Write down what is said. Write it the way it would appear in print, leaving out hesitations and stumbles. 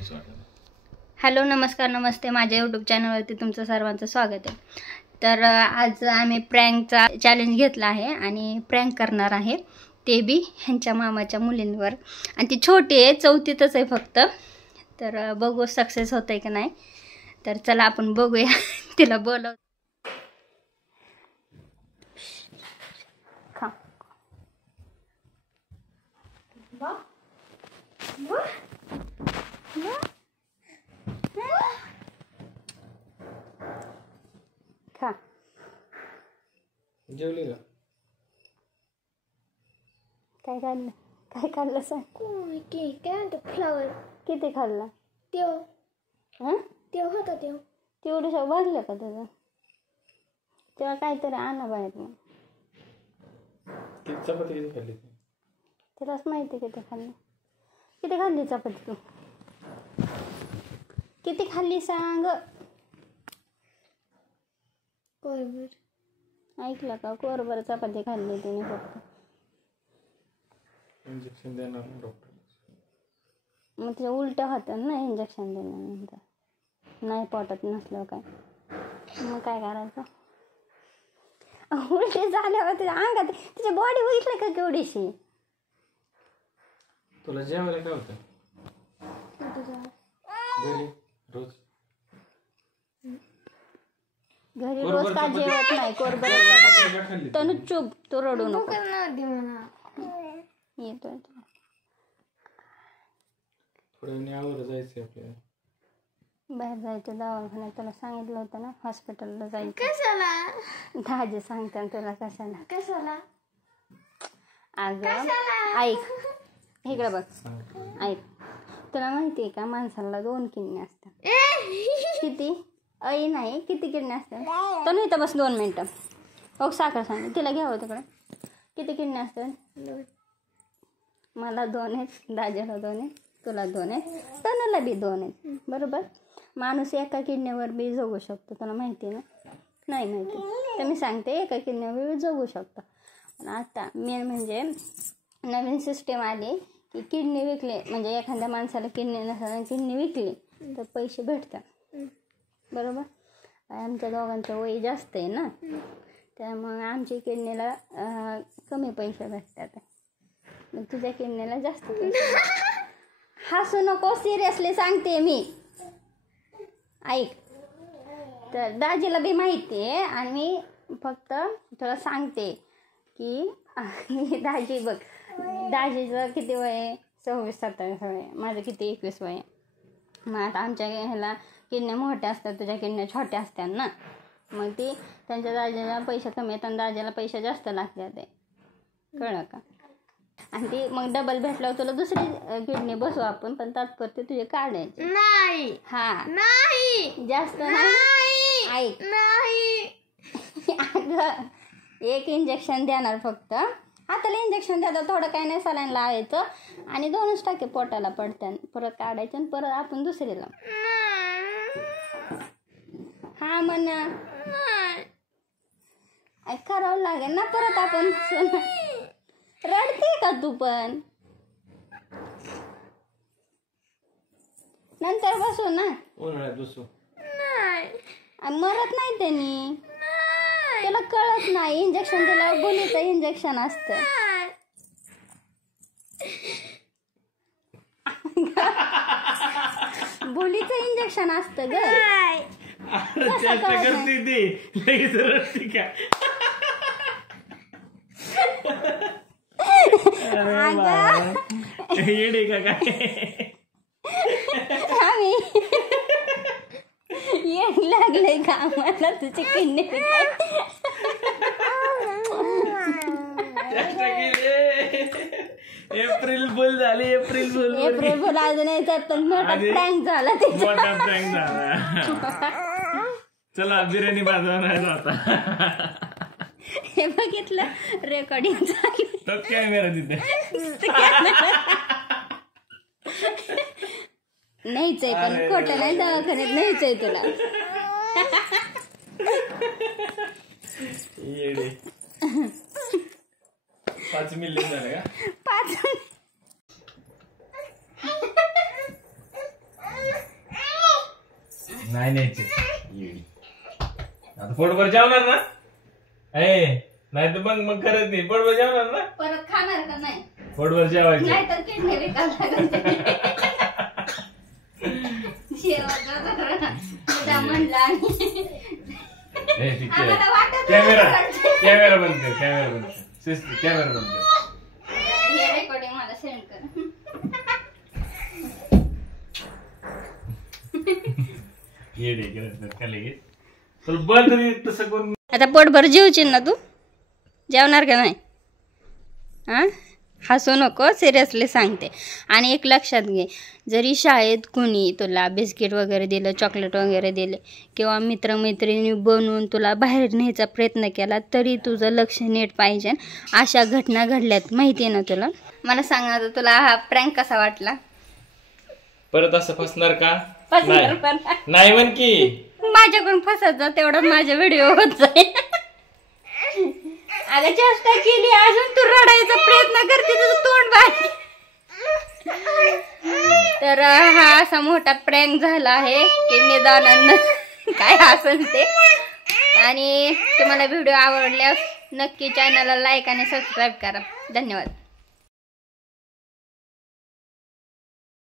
Hello नमस्कार नमस्ते, माझ्या YouTube चॅनलवरती तुमचं सर्वांचं स्वागत आहे. तर आज आम्ही प्रँकचा चॅलेंज घेतला आहे आणि प्रँक करणार आहे, ते बी ह्यांच्या मामाच्या मुलींवर. आणि ती छोटी आहे, 4थीतच आहे फक्त. तर बघू सक्सेस होतं आहे की नाही. तर चला आपण बघूया. तिला बोलव. खा खा. जेवली का? काय खाल्लं सांग. फ्लावर किती खाल्ला? होता तेवढं वाजलं का तुझं? तेव्हा काहीतरी आणा बाहेर. मग चपाती किती खाल्ली? तुलाच माहिती किती खाल्ली. किती खाल्ली चपाती तू? किती खाल्ली सांग. ऐकलं का? कोरभर चपाती खाल्ली तिने फक्त. इंजेक्शन देणार डॉक्टर. मग तिच्या उलट्या होत्या ना इंजेक्शन दिल्यानंतर. नाही पोटात नसलं काय मग काय करायचं? उलटी झाल्यावर तिच्या अंगात तिची बॉडी बघितली का केवढीशी. तुला जेवायला काय होतं घरी रोज? घरी रोज का जेवत नाही कोरभर. तनु चुप, तू रडू नको. येतोय थोड्या आवर जायचं आपल्याला. बाहेर जायचं दवाखान्यात. तुला सांगितलं होतं ना हॉस्पिटलला जायचं. कशाला? दाजी सांगते तुला कशाला. कशाला? अगं ऐक इकडे बघ. ऐक, तुला माहिती आहे का माणसाला 2 किडनी असतात. किती? आई नाही, किती किडनी असतात? तर इथं बस 2 मिनिटं. हो साखर सांग तिला घ्यावं तिकडं. किती किडनी असतात? मला 2 आहेत, दाजीला 2 आहेत, तुला 2 आहेत, तनुला बी 2 आहेत. बरोबर. माणूस एका किडनीवर बी जगू शकतो. तुला माहिती आहे ना? नाही माहिती तर मी सांगते, एका किडनीवर बी जगू शकतो. पण आता मेन म्हणजे नवीन सिस्टीम आली की किडनी विकली म्हणजे एखाद्या माणसाला किडनी नसताना किडनी विकली तर पैसे भेटतात. बरोबर. आमच्या दोघांचं वय जास्त आहे ना, त्यामुळे आमच्या किडनीला कमी पैसे भेटतात. मग तुझ्या किडनीला जास्त पैसे. हसू नको, सिरियसली सांगते मी. ऐक, तर दाजीला बी माहिती आहे आणि मी फक्त तुला सांगते की दाजी बघ, दाजीचं किती वय आहे? 26-27 वय. माझं किती 21 वय. मग आता आमच्या ह्याला किडण्या मोठ्या असतात, तुझ्या किडण्या छोट्या असतात ना. मग ती त्यांच्या दाजीला पैसे कमी येतात आणि दाजीला पैसे जास्त लागतात. ते कळलं का? आणि ती मग डबल भेटल्यावर तुला दुसरी किडनी बसवू आपण, पण तात्पुरते तुझे काढायचे नाही. हा नाही जास्त नाही. ऐक नाही. अगं 1 इंजेक्शन देणार फक्त. हाताला इंजेक्शन द्यायचं, थोडं काही नाही, सलाईन लावायचं आणि 2च टाके पोटाला पडतात. परत काढायचं आणि परत आपण दुसरीला. हा म्हणा करावं लागेल ना परत आपण. रडते का तू? पण नंतर बसू ना. उन्हाळ्यात बसू. मरत नाही त्यांनी. त्याला कळत नाही. इंजेक्शन दिल्यावर गुलीचं इंजेक्शन असतं. गुलीचं इंजेक्शन असतं ग. करते ती लगेच रडते का? येडे का काय? आम्ही येड लागले का आम्हाला तुझी किडनी? एप्रिल फुल झाली. एप्रिल फुल अजून यायचा पण मोठा प्रँक झाला. मोठा प्रँक झाला. चला बिर्याणी बाजवणार आता. हे बघितलं रेकॉर्डिंग झाली. तो कॅमेरा तिथे नाहीच आहे, पण खोटं नाही. दवाखान्यात नाहीच आहे तुला. येडे. 5 मिलियन झाले का? 5 नाही न्यायचे येडी. आता पोटभर जेवणार ना नाही तर मग करत नाही. पोटभर जेवणार ना परत खाणार का नाही पोटभर जेवायचं नाही तर किडनी विकायला म्हणलं आणि कॅमेरा बंद कर कॅमेरा बंद कर. हे रेकॉर्डिंग मला सेंड कर. आता पोटभर जेवशील ना तू जेवणार का नाही हा हसू नको सिरियसली सांगते. आणि एक लक्षात घे जरी शाळेत कुणी तुला बिस्किट वगैरे दिलं चॉकलेट वगैरे दिले किंवा मित्रमैत्रिणी बनवून तुला बाहेर न्यायचा प्रयत्न केला तरी तुझं लक्ष नीट पाहिजे. अशा घटना घडल्यात माहिती आहे ना तुला. मला सांग आता तुला हा प्रँक कसा वाटला. परत असं फसणार का फसणार पण नाही म्हण की माझ्याकडून फसत जा तेवढं माझे व्हिडिओ होत जाईल. अगं चेष्टा केली अजून तू रडायचा प्रयत्न करते तुझं तोंड बाहेर. तर हा असा मोठा प्रँक झाला आहे की निदान काय असेल ते. आणि तुम्हाला व्हिडिओ आवडल्यास नक्की चॅनलला लाईक आणि सबस्क्राईब करा. धन्यवाद.